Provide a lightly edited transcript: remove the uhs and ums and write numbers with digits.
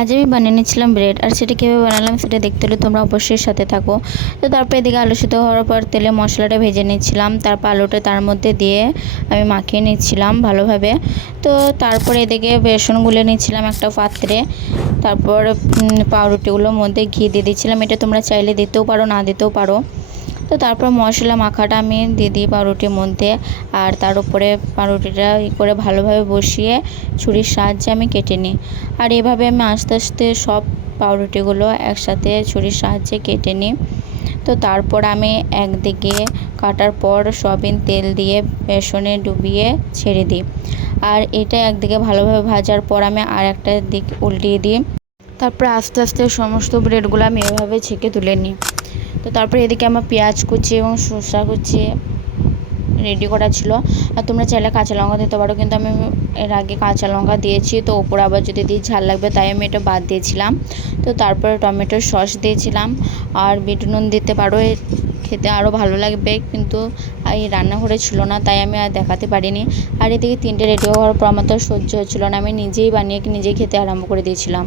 আজ আমি বানিয়ে নিচ্ছিলাম ব্রেড, আর সেটা কীভাবে বানালাম সেটা দেখতে হলে তোমরা অবশ্যই সাথে থাকো। তো তারপর এদিকে আলু সিদ্ধ হওয়ার পর তেলে মশলাটা ভেজে নিচ্ছিলাম, তারপর আলুটা তার মধ্যে দিয়ে আমি মাখিয়ে নিচ্ছিলাম ভালোভাবে। তো তারপর এদিকে বেসন গুলে নিচ্ছিলাম একটা পাত্রে। তারপর পাউরুটিগুলোর মধ্যে ঘি দিয়ে দিচ্ছিলাম, এটা তোমরা চাইলে দিতেও পারো না দিতেও পারো। তো তারপর মশলা মাখাটা আমি দিয়ে দিই পাউরুটির মধ্যে, আর তার উপরে পাউরুটিটা করে ভালোভাবে বসিয়ে ছুরির সাহায্যে আমি কেটে নিই। আর এভাবে আমি আস্তে আস্তে সব পাউরুটিগুলো একসাথে ছুরির সাহায্যে কেটে নিই। তো তারপর আমি একদিকে কাটার পর সয়াবিন তেল দিয়ে বেসনে ডুবিয়ে ছেড়ে দিই, আর এটা একদিকে ভালোভাবে ভাজার পর আমি আর একটা দিক উল্টিয়ে দিই। তারপর আস্তে আস্তে সমস্ত ব্রেডগুলো আমি এভাবে ছেঁকে তুলে নিই। তো তারপরে এদিকে আমার পেঁয়াজ কুচি এবং শসা কুচি রেডি করা ছিল, আর তোমরা চাইলে কাঁচা লঙ্কা দিতে পারো, কিন্তু আমি এর আগে কাঁচা লঙ্কা দিয়েছি, তো ওপরে আবার যদি দিই ঝাল লাগবে, তাই আমি এটা বাদ দিয়েছিলাম। তো তারপরে টমেটোর সস দিয়েছিলাম, আর বিট নুন দিতে পারো, খেতে আরও ভালো লাগবে, কিন্তু এই রান্নাঘরে ছিল না তাই আমি আর দেখাতে পারিনি। আর এদিকে 3টে রেডি হওয়ার পর আমার তো সহ্য হচ্ছিলো না, আমি নিজেই বানিয়ে নিজেই খেতে আরম্ভ করে দিয়েছিলাম।